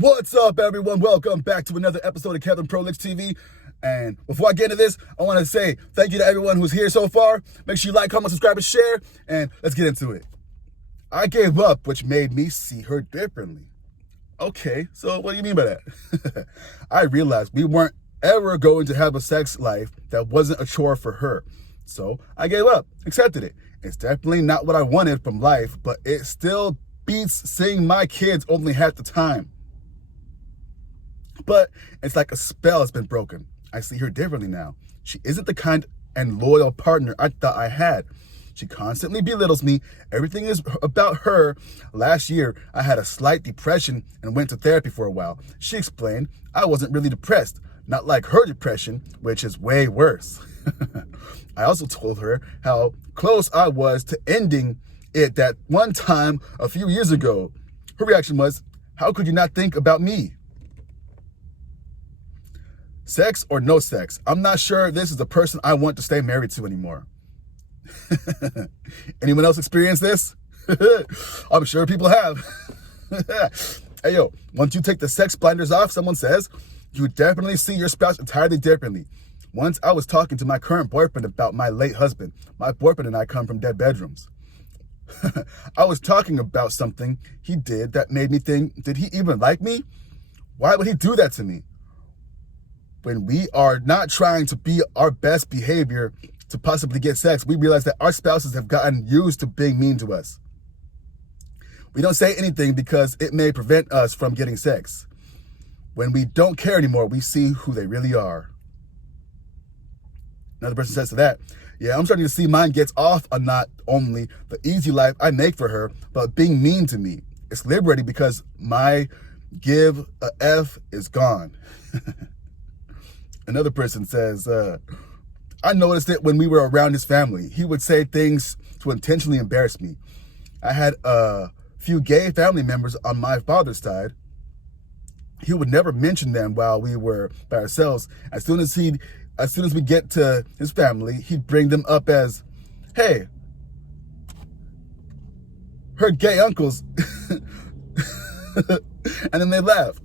What's up, everyone? Welcome back to another episode of Kevin Prolix TV. And before I get into this, I want to say thank you to everyone who's here so far. Make sure you like, comment, subscribe, and share. And let's get into it. I gave up, which made me see her differently. Okay, so what do you mean by that? I realized we weren't ever going to have a sex life that wasn't a chore for her. So I gave up, accepted it. It's definitely not what I wanted from life, but it still beats seeing my kids only half the time. But it's like a spell has been broken. I see her differently now. She isn't the kind and loyal partner I thought I had. She constantly belittles me. Everything is about her. Last year, I had a slight depression and went to therapy for a while. She explained I wasn't really depressed, not like her depression, which is way worse. I also told her how close I was to ending it that one time a few years ago. Her reaction was, "How could you not think about me?" Sex or no sex? I'm not sure this is the person I want to stay married to anymore. Anyone else experience this? I'm sure people have. Hey, yo, once you take the sex blinders off, someone says, you definitely see your spouse entirely differently. Once I was talking to my current boyfriend about my late husband. My boyfriend and I come from dead bedrooms. I was talking about something he did that made me think, did he even like me? Why would he do that to me? When we are not trying to be our best behavior to possibly get sex, we realize that our spouses have gotten used to being mean to us. We don't say anything because it may prevent us from getting sex. When we don't care anymore, we see who they really are. Another person says to that, yeah, I'm starting to see mine gets off on not only the easy life I make for her, but being mean to me. It's liberating because my give a F is gone. Another person says, I noticed it when we were around his family. He would say things to intentionally embarrass me. I had a few gay family members on my father's side. He would never mention them while we were by ourselves. As soon as we get to his family, he'd bring them up as, hey, her gay uncles. And then they laugh.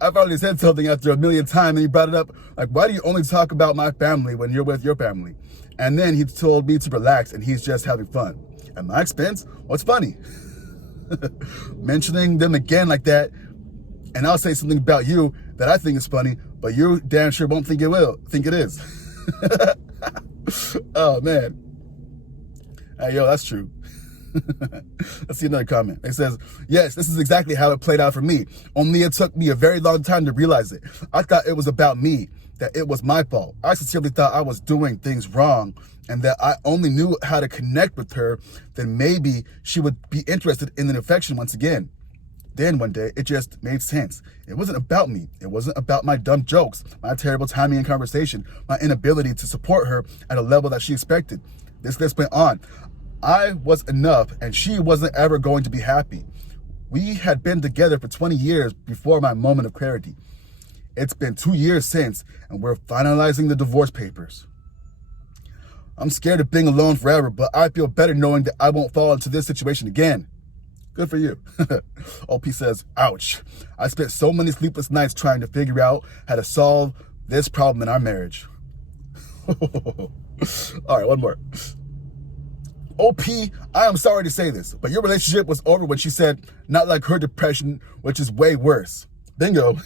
I've already said something after a million times, and he brought it up, like, why do you only talk about my family when you're with your family? And then he told me to relax, and he's just having fun. At my expense, what's funny? Mentioning them again like that, and I'll say something about you that I think is funny, but you damn sure won't think it is. Oh, man. Hey, yo, that's true. Let's see another comment. It says, yes, this is exactly how it played out for me. Only it took me a very long time to realize it. I thought it was about me, that it was my fault. I sincerely thought I was doing things wrong and that I only knew how to connect with her, then maybe she would be interested in an affection once again. Then one day, it just made sense. It wasn't about me. It wasn't about my dumb jokes, my terrible timing in conversation, my inability to support her at a level that she expected. This list went on. I was enough, and she wasn't ever going to be happy. We had been together for 20 years before my moment of clarity. It's been 2 years since, and we're finalizing the divorce papers. I'm scared of being alone forever, but I feel better knowing that I won't fall into this situation again. Good for you. OP says, ouch. I spent so many sleepless nights trying to figure out how to solve this problem in our marriage. All right, one more. OP, I am sorry to say this, but your relationship was over when she said, not like her depression, which is way worse. Bingo.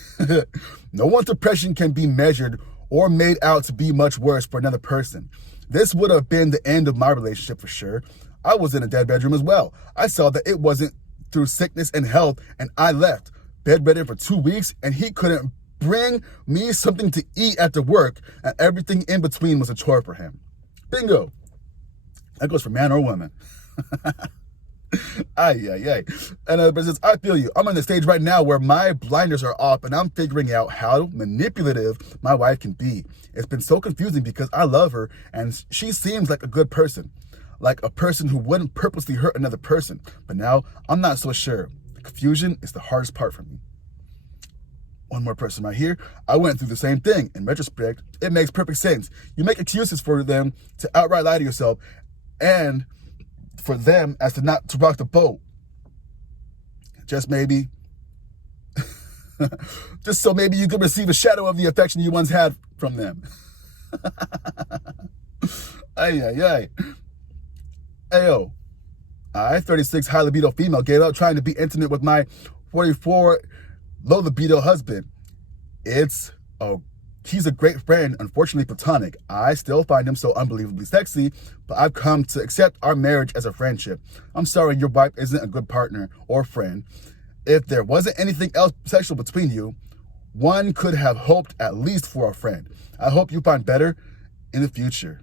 No one's depression can be measured or made out to be much worse for another person. This would have been the end of my relationship for sure. I was in a dead bedroom as well. I saw that it wasn't through sickness and health, and I left. Bedridden for 2 weeks, and he couldn't bring me something to eat after work, and everything in between was a chore for him. Bingo. That goes for man or woman. Ay. Another person says, I feel you. I'm in the stage right now where my blinders are off and I'm figuring out how manipulative my wife can be. It's been so confusing because I love her and she seems like a good person. Like a person who wouldn't purposely hurt another person. But now I'm not so sure. The confusion is the hardest part for me. One more person right here. I went through the same thing. In retrospect, it makes perfect sense. You make excuses for them to outright lie to yourself and for them as to not to rock the boat. Just maybe Just so maybe you could receive a shadow of the affection you once had from them. Ay, ay, ay. Ayo. I, 36 high libido female, gave up trying to be intimate with my 44 low libido husband. He's a great friend, unfortunately platonic. I still find him so unbelievably sexy, but I've come to accept our marriage as a friendship. I'm sorry your wife isn't a good partner or friend. If there wasn't anything else sexual between you, one could have hoped at least for a friend. I hope you find better in the future.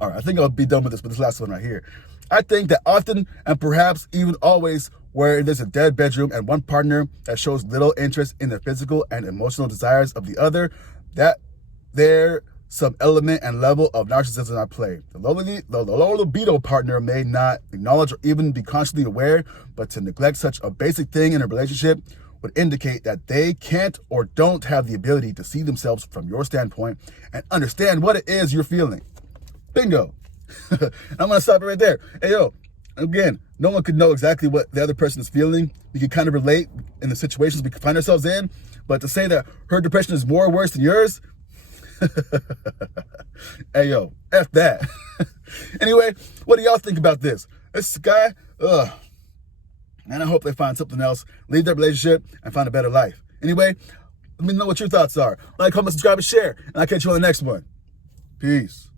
All right, I think I'll be done with this last one right here. I think that often, and perhaps even always, where there's a dead bedroom and one partner that shows little interest in the physical and emotional desires of the other, that there's some element and level of narcissism at play. The low libido partner may not acknowledge or even be consciously aware, but to neglect such a basic thing in a relationship would indicate that they can't or don't have the ability to see themselves from your standpoint and understand what it is you're feeling. Bingo. I'm going to stop it right there. Hey, yo, again, no one could know exactly what the other person is feeling. We can kind of relate in the situations we find ourselves in, but to say that her depression is more worse than yours, hey, yo, F that. Anyway, what do y'all think about this? This guy, and I hope they find something else, leave their relationship, and find a better life. Anyway, let me know what your thoughts are. Like, comment, subscribe, and share, and I'll catch you on the next one. Peace.